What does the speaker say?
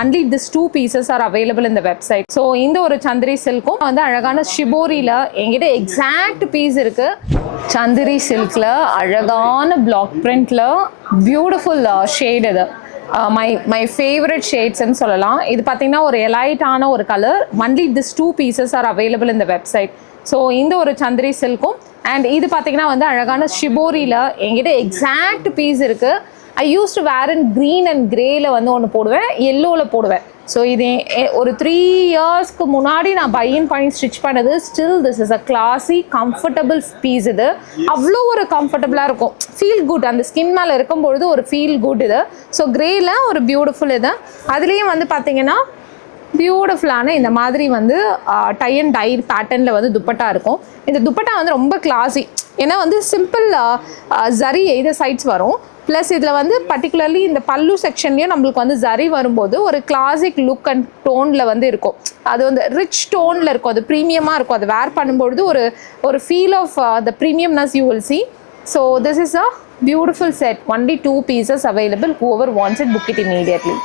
only this 2 pieces are available in the website. So இந்த ஒரு சந்திரி சில்க்கும் வந்து அழகான ஷிபோரியில் என்கிட்ட எக்ஸாக்ட் பீஸ் இருக்கு. சந்திரி சில்க்ல அழகான பிளாக் பிரிண்ட்ல பியூட்டிஃபுல் ஷேட் இது. மை ஃபேவரட் ஷேட்ஸ்ன்னு சொல்லலாம். இது பார்த்தீங்கன்னா ஒரு எலைட்டான ஒரு colour. Only this 2 pieces are available இந்த வெப்சைட். ஸோ இந்த ஒரு சந்திரி சில்க்கும் அண்ட் இது பார்த்தீங்கன்னா வந்து அழகான ஷிபோரியில் என்கிட்ட எக்ஸாக்ட் பீஸ் இருக்குது. I use to wear in green and கிரேயில் வந்து ஒன்று போடுவேன், எல்லோவில் போடுவேன். ஸோ இது ஒரு 3 இயர்ஸ்க்கு முன்னாடி நான் பையின் பண்ணி ஸ்டிச் பண்ணது. Still this is a classy comfortable piece. இது அவ்வளோ ஒரு கம்ஃபர்டபுளாக இருக்கும். ஃபீல் குட், அந்த ஸ்கின் மேலே இருக்கும்பொழுது ஒரு ஃபீல் குட் இது. ஸோ கிரேயில் ஒரு பியூட்டிஃபுல் இது. அதுலேயும் வந்து பார்த்தீங்கன்னா பியூட்டிஃபுல்லான இந்த மாதிரி வந்து டை அண்ட் டை பேட்டர்னில் வந்து துப்பட்டா இருக்கும். இந்த துப்பட்டா வந்து ரொம்ப கிளாஸி. ஏன்னா வந்து சிம்பிள் ஜரி எய்தர் சைட்ஸ் வரும். ப்ளஸ் இதில் வந்து பர்டிகுலர்லி இந்த பல்லு செக்ஷன்லேயும் நம்மளுக்கு வந்து ஜரி வரும்போது ஒரு கிளாசிக் லுக் அண்ட் டோனில் வந்து இருக்கும். அது வந்து ரிச் டோனில் இருக்கும், அது ப்ரீமியமாக இருக்கும். அது வேர் பண்ணும்பொழுது ஒரு feel of the premiumness you will see. So this is a beautiful set. Only 2 pieces available. Whoever wants it, book it immediately.